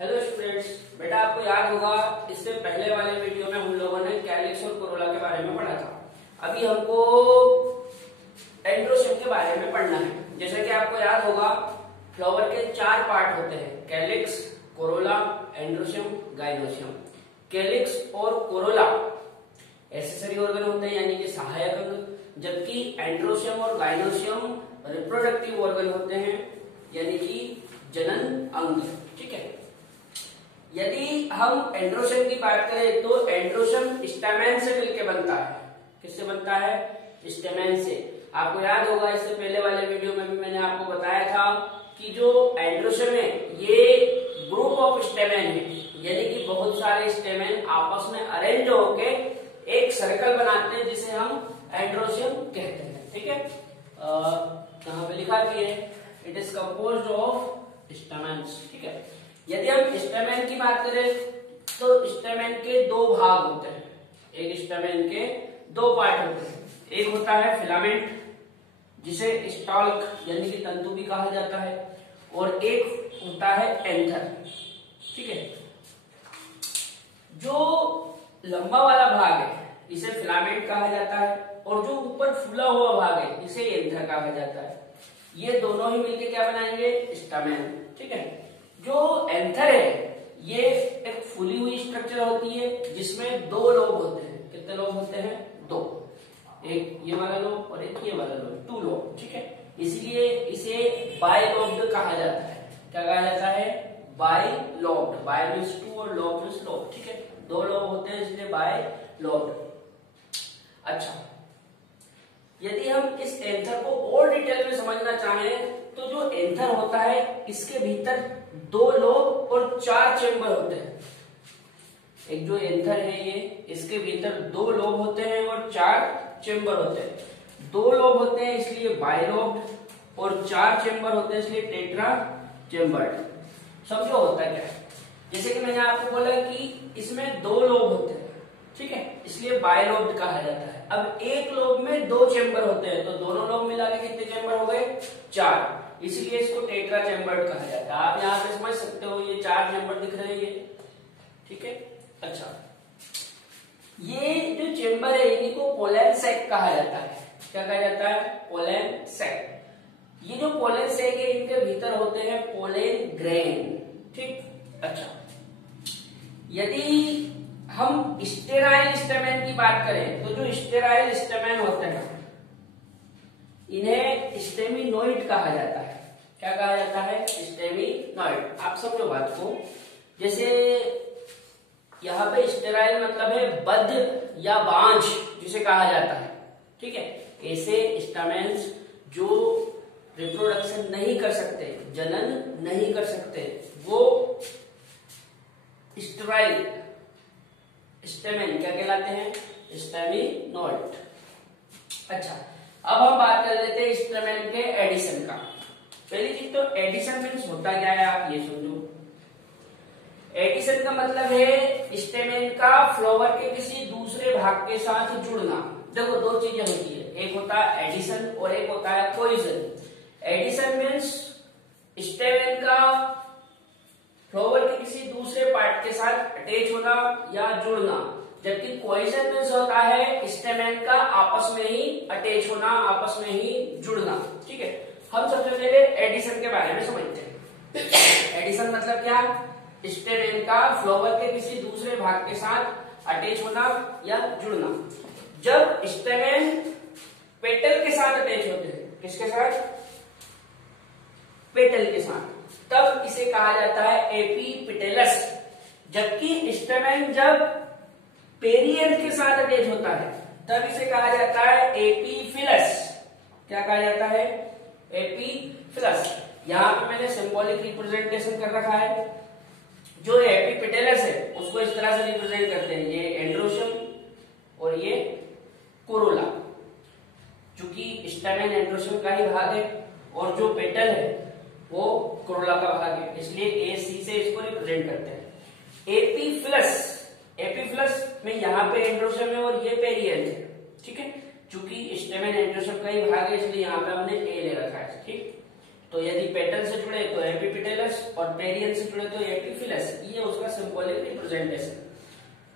Hello students, बेटा आपको याद होगा इससे पहले वाले वीडियो में हम लोगों ने कैलिक्स और कोरोला के बारे में पढ़ा था। अभी हमको एंड्रोशियम के बारे में पढ़ना है। जैसे कि आपको याद होगा फ्लावर के 4 पार्ट होते हैं, calyx, Corolla, androecium, gynoecium. Calyx और कोरोला एक्सेसरी ऑर्गन होते हैं यानी कि सहायक अंग, जबकि एंड्रोशियम और गाइनोशियम रिप्रोडक्टिव ऑर्गन होते हैं यानी कि जनन अंग। ठीक है, यदि हम एंड्रोशियम की बात करें तो एंड्रोशियम स्टेमेन से मिलकर बनता है। किससे बनता है? स्टेमेन से। आपको याद होगा इससे पहले वाले वीडियो में भी मैंने आपको बताया था कि जो एंड्रोशियम है ये ग्रुप ऑफ स्टेमेन है, यानी कि बहुत सारे स्टेमेन आपस में अरेंज होके एक सर्कल बनाते हैं जिसे हम एंड्रोशियम कहते हैं। ठीक है, कहां पे लिखा भी है? It is composed of stamens. ठीक है, यदि हम स्टेमेन की बात करें तो स्टेमेन के 2 भाग होते हैं। एक स्टेमेन के 2 पार्ट होते हैं। एक होता है फिलामेंट जिसे स्टॉल्क यानी कि तंतु भी कहा जाता है, और एक होता है एंथर। ठीक है, जो लंबा वाला भाग है इसे फिलामेंट कहा जाता है, और जो ऊपर फूला हुआ भाग है इसे एंथर कहा जाता है। ये दोनों ही मिलकर क्या बनाएंगे? स्टेमेन। ठीक है, जो एंथर है ये एक फूली हुई स्ट्रक्चर होती है जिसमें 2 लोब होते हैं। कितने लोब होते हैं? 2। एक ये वाला लोब और एक ये वाला लोब, 2 लोब। ठीक है, इसलिए इसे बाइलोब्ड कहा जाता है। क्या कहा जाता है? बाइलोब्ड। बाय मींस 2 और लोब मींस लोब। ठीक है, 2 लोब होते हैं इसलिए बाइलोब्ड। अच्छा, यदि हम इस एंथर को और डिटेल में समझना चाहें तो जो एंथर होता है इसके भीतर 2 लोब और 4 चेंबर होते हैं। एक जो एंथर है ये, इसके भीतर 2 लोब होते हैं और 4 चेंबर होते हैं। 2 लोब होते हैं इसलिए बाइलोब्ड, और 4 चेंबर होते हैं इसलिए टेट्रा चेंबर्ड। समझो होता क्या है? जैसे कि मैंने आपको बोला कि इसमें 2 लोब होते हैं, ठीक है, इसलिए बाइलोब्ड कहा जाता है। अब एक लोब में 2 चेंबर होते हैं तो दोनों लोब मिला के कितने चेंबर हो गए? 4, इसलिए इसको टेट्रा चेंबर्ड कहा जाता है। आप यहाँ पे समझ सकते हो ये 4 चेंबर दिख रहे हैं ये। ठीक है, अच्छा, ये जो चेंबर है इन्हीं को पोलन सैक कहा जाता है। क्या कहा जाता है? Pollen sac. ये जो पोलन सैक है इनके भीतर होते हैं पोलन ग्रेन। ठीक, अच्छा, यदि हम स्टेराइल स्टेमेन की बात करें तो जो स्टेराइल स्टेमेन होते हैं इन्हें स्टेमिनोइड कहा जाता है। क्या कहा जाता है? स्टेमिनोइड। आप समझो बात को, जैसे यहाँ पे स्टेराइल मतलब है बद्ध या बांझ जिसे कहा जाता है। ठीक है, ऐसे स्टेमेन्स जो रिप्रोडक्शन नहीं कर सकते, जनन नहीं कर सकते, वो स्टेराइल स्टेमेन क्या कहलाते हैं? स्टेमिनोइड। अच्छा, अब हम बात कर लेते हैं स्टेमेन के एडिशन का। पहली चीज तो एडिशन मीन्स होता क्या है आप ये समझो। एडिशन का मतलब है स्टेमेन का फ्लावर के किसी दूसरे भाग के साथ जुड़ना। देखो 2 चीजें होती है, एक होता है एडिशन और एक होता है कोइजन। एडिशन मीन्स स्टेमेन का फ्लावर के किसी दूसरे पार्ट के साथ अटैच होना या जुड़ना, जबकि कोइजन मीन्स होता है स्टेमेन का आपस में ही अटैच होना, आपस में ही जुड़ना। ठीक है, हम सबसे पहले एडिशन के बारे में समझते हैं। एडिशन मतलब क्या? स्टेमेन का फ्लावर के किसी दूसरे भाग के साथ अटैच होना या जुड़ना। जब स्टेमेन पेटल के साथ अटैच होते हैं, किसके साथ? पेटल के साथ, तब इसे कहा जाता है एपीपिटेलस। जबकि स्टेमेन जब पेरियंथ के साथ अटैच होता है तब इसे कहा जाता है एपीफिलस। क्या कहा जाता है? एपीफिलस। यहाँ पे मैंने सिंबॉलिक रिप्रेजेंटेशन कर रखा है। जो एपीपिटेलस है उसको इस तरह से रिप्रेजेंट करते हैं, ये एंड्रोशियम और ये कोरोला। चूंकि स्टेमेन एंड्रोशियम का ही भाग है और जो पेटल है वो कोरोला का भाग है, इसलिए ए सी से इसको रिप्रेजेंट करते हैं। एपीफिलस, एपीफिलस में यहाँ पे एंड्रोशियम है और ये पेरियंथ है। ठीक है, चूंकि स्टेमेन एंड्रोशियम का ही भाग है इसलिए यहाँ पे हमने ए ले रखा है। ठीक, तो यदि पेटल से जुड़े तो एपीपिटेलस और पेरियन से जुड़े तो एपिफिलस, ये उसका सिंबॉलिक रिप्रेजेंटेशन।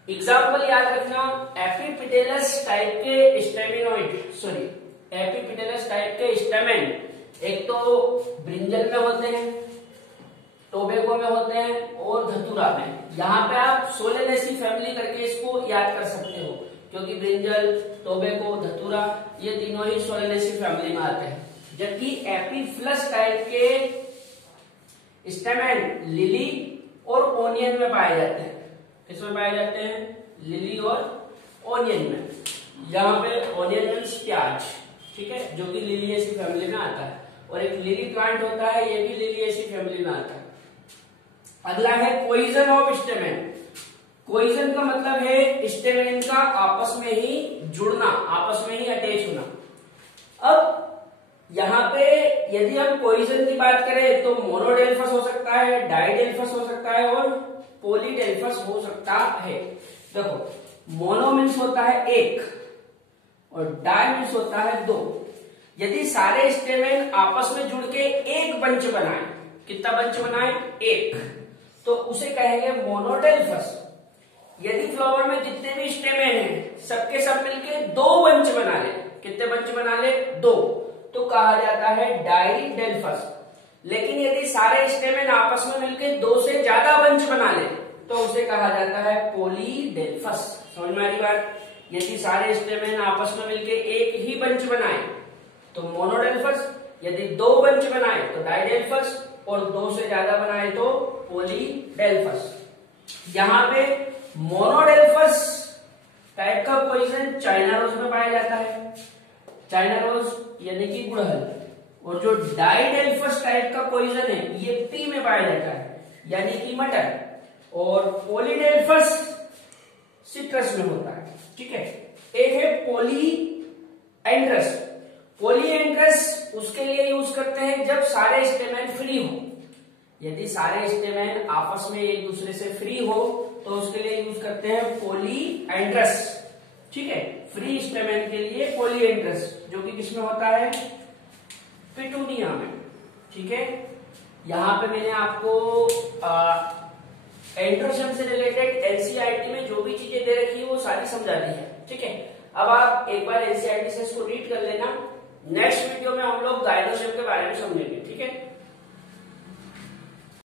एग्जाम्पल याद रखना, एपिपिटेलस टाइप के स्टेमेन एक तो ब्रिंजल में होते हैं, टोबैको में होते हैं और धतूरा में। यहाँ पे आप सोलेनेसी फैमिली करके इसको याद कर सकते हो, क्योंकि ब्रिंजल, टोबैको, धतूरा ये तीनों ही सोलेनेसी फैमिली में आते हैं। जबकि एपिफिलस टाइप के स्टेमेन लिली और ओनियन में पाए जाते हैं। किसमें पाए जाते हैं? लिली और ओनियन में। यहाँ पे ओनियन मीन्स प्याज, ठीक है, जो कि लिलिएसी फैमिली में आता है। और एक लिली प्लांट होता है, ये भी लिलिएसी फैमिली में आता है। अगला है कोइजन ऑफ स्टेमेन। कोइजन का मतलब है स्टेमेन का आपस में ही जुड़ना, आपस में ही अटैच होना। अब यहाँ पे यदि हम कोइजन की बात करें तो मोनोडेल्फस हो सकता है, डाइडेल्फस हो सकता है और पॉलीडेल्फस हो सकता है। देखो, मोनो मीन्स होता है एक और डाई मीन्स होता है दो। यदि सारे स्टेमेन आपस में जुड़ के एक बंच बनाए, कितना बंच बनाए? एक, तो उसे कहेंगे मोनोडेल्फस। यदि फ्लावर में जितने भी स्टेमेन हैं सबके सब मिलके दो बंच बना ले, कितने बंच बना ले? दो, तो कहा जाता है डाइडेल्फस। लेकिन यदि सारे स्टेमेन आपस में मिलकर दो से ज्यादा बंच बना ले तो उसे कहा जाता है पॉलीडेल्फस। समझ में आ रही बात? यदि सारे स्टेमेन आपस में मिलकर एक ही बंच बनाए तो मोनोडेल्फस, यदि दो बंच बनाए तो डाइडेल्फस और दो से ज्यादा बनाए तो पॉलीडेल्फस। यहाँ पे मोनोडेल्फस टाइप का पोजीशन चाइना रोज में पाया जाता है, चाइना रोज यानी कि गुड़हल। और जो डाइडेल्फस टाइप का पोजीशन है ये पी में पाया जाता है, यानी कि मटर। और पॉलीडेल्फस सिट्रस में होता है, ठीक है। एक है पॉलीएंड्रस। पॉलीएंड्रस उसके लिए यूज करते हैं जब सारे स्टेमेन फ्री हो। यदि सारे स्टेमेन आपस में एक दूसरे से फ्री हो तो उसके लिए यूज करते हैं पॉलीएंड्रस, ठीक है। फ्री स्टेमेन के लिए पॉलीएंड्रस, जो कि किसमें होता है? पिटूनिया में, ठीक है। यहां पे मैंने आपको एंड्रोजन से रिलेटेड एनसीईआरटी में जो भी चीजें दे रखी है वो सारी समझा दी है, ठीक है। अब आप एक बार एनसीईआरटी से इसको रीड कर लेना। नेक्स्ट वीडियो में हम लोग गाइनोस्ट्रियम के बारे में समझेंगे, ठीक है।